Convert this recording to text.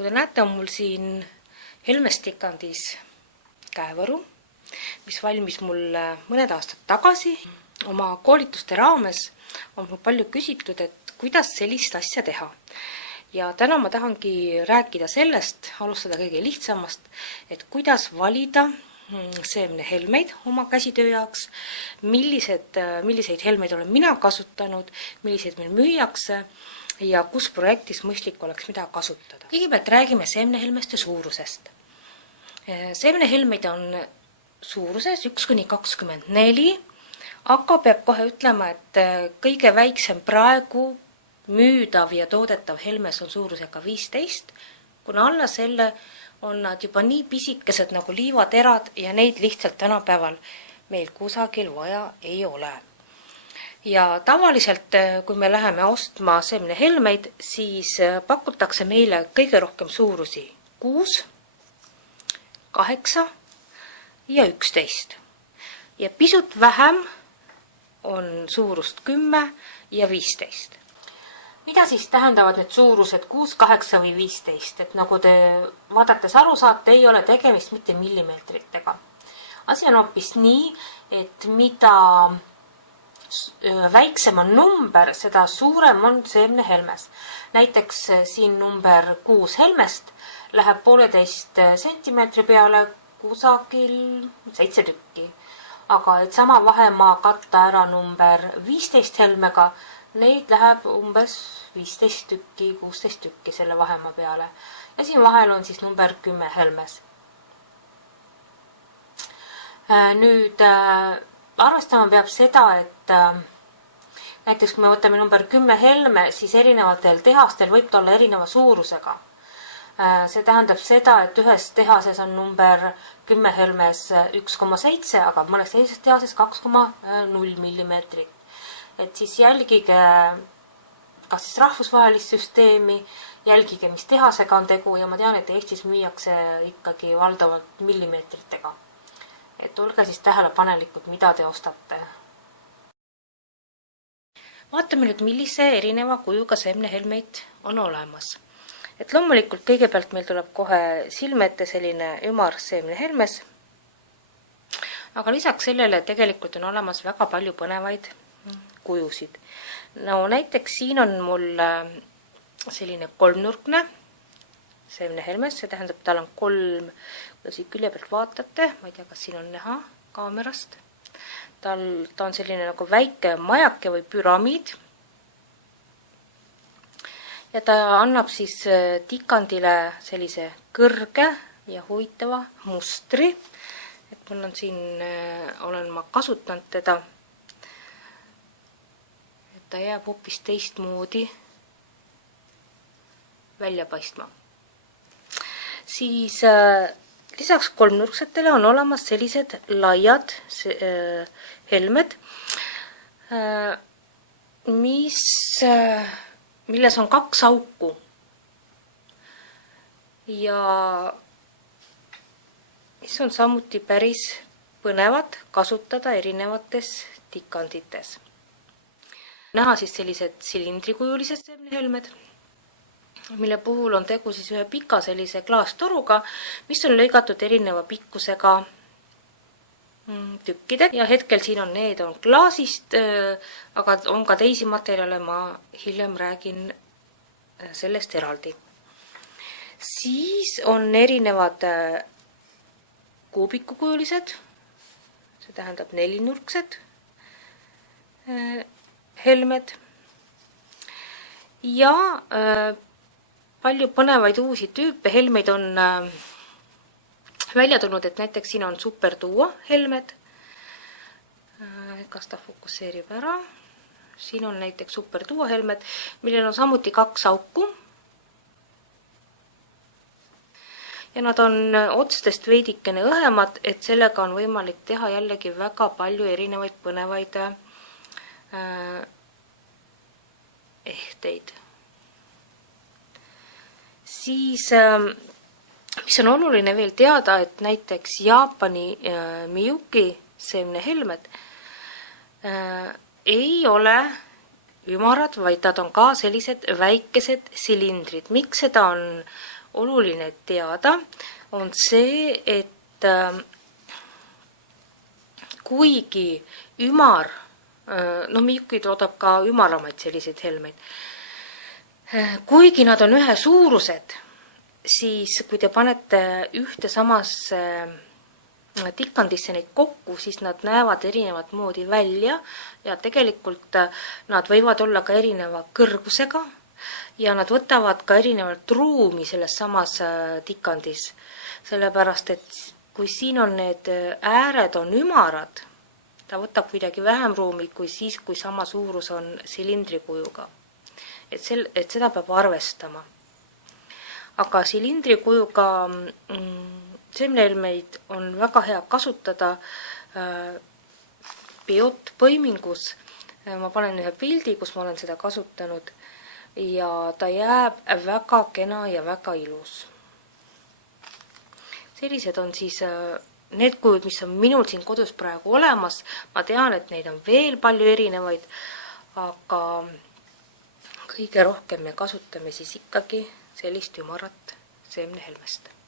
Nagu te näete, on mul siin Helmest tikandis käevõru, mis valmis mul mõned aastad tagasi. Oma koolituste raames on mul palju küsitud, et kuidas sellist asja teha. Ja täna ma tahangi rääkida sellest, alustada kõige lihtsamast, et kuidas valida seemnehelmeid oma käsitöö jaoks, milliseid helmeid olen mina kasutanud, milliseid meil müüakse ja kus projektis mõistlik oleks mida kasutada. Kõigepealt räägime seemnehelmeste suurusest. Seemnehelmeid on suuruses 1–24, aga peab kohe ütlema, et kõige väiksem praegu müüdav ja toodetav helmes on suurusega 15, kuna alla selle on nad juba nii pisikesed nagu liivaterad ja neid lihtsalt tänapäeval meil kusagil vaja ei ole. Ja tavaliselt, kui me läheme ostma seemnehelmeid, siis pakutakse meile kõige rohkem suurusi 6, 8 ja 11. Ja pisut vähem on suurust 10 ja 15. Mida siis tähendavad need suurused 6, 8 või 15? Et nagu te vaadates aru saate, ei ole tegemist mitte millimeetritega. Asi on hoopis nii, et mida väiksem on number, seda suurem on seemnehelmes. Näiteks siin number 6 helmest läheb 1,5 sentimeetri peale kusagil 7 tükki. Aga et sama vahemaa katta ära number 15 helmega, neid läheb umbes 15 tükki, 16 tükki selle vahemaa peale. Ja siin vahel on siis number 10 helmes. Nüüd arvestama peab seda, et näiteks kui me võtame number 10 helme, siis erinevatel tehastel võib ta olla erineva suurusega. See tähendab seda, et ühes tehases on number 10 helmes 1,7, aga mõnes teises tehases 2,0 millimeetrit. Et siis jälgige kas siis rahvusvahelist süsteemi, jälgige, mis tehasega on tegu ja ma tean, et Eestis müüakse ikkagi valdavalt millimeetritega. Et olge siis tähelepanelikud, mida te ostate. Vaatame nüüd, millise erineva kujuga seemnehelmeid on olemas. Et loomulikult kõigepealt meil tuleb kohe silme ette selline ümar seemnehelmes, aga lisaks sellele tegelikult on olemas väga palju põnevaid kujusid. No näiteks siin on mul selline kolmnurkne seemnehelmes, see tähendab, tal on 3, kui siit külje pealt vaatate, ma ei tea, kas siin on näha kaamerast, ta on selline nagu väike majake või püramiid ja ta annab siis tikandile sellise kõrge ja huvitava mustri, et mul on siin, olen ma kasutanud teda, ta jääb hoopis teistmoodi välja paistma. Siis lisaks kolmnurksetele on olemas sellised laiad helmed, milles on 2 auku. Ja mis on samuti päris põnevad kasutada erinevates tikandites. Näha siis sellised silindrikujulised seemnehelmed, mille puhul on tegu siis ühe pika sellise klaastoruga, mis on lõigatud erineva pikkusega tükkide. Ja hetkel siin on need on klaasist, aga on ka teisi materjale, ma hiljem räägin sellest eraldi. Siis on erinevad kuubikukujulised, see tähendab 4-nurksed helmed ja palju põnevaid uusi tüüpe helmeid on välja tulnud, et näiteks siin on superduo helmed, kas ta fokusseerib ära, siin on näiteks superduo helmed, millel on samuti 2 auku ja nad on otstest veidikene õhemad, et sellega on võimalik teha jällegi väga palju erinevaid põnevaid ehteid. Siis, mis on oluline veel teada, et näiteks Jaapani Miyuki seemnehelmed ei ole ümarad, vaid nad on ka sellised väikesed silindrid. Miks seda on oluline teada, on see, et kuigi ümar, Mikki toodab ka ümaramaid selliseid helmeid, kuigi nad on ühesuurused, siis kui te panete ühte samasse tikandisse neid kokku, siis nad näevad erinevat moodi välja ja tegelikult nad võivad olla ka erineva kõrgusega ja nad võtavad ka erinevat ruumi selles samas tikandis, sellepärast et kui siin on need ääred on ümarad, ta võtab kuidagi vähem ruumi kui siis, kui sama suurus on silindrikujuga. Et seda peab arvestama. Aga silindrikujuga seemnehelmeid on väga hea kasutada biotpõimingus. Ma panen ühe pildi, kus ma olen seda kasutanud ja ta jääb väga kena ja väga ilus. Sellised on siis need kujud, mis on minul siin kodus praegu olemas. Ma tean, et neid on veel palju erinevaid, aga kõige rohkem me kasutame siis ikkagi sellist ümarat seemnehelmest.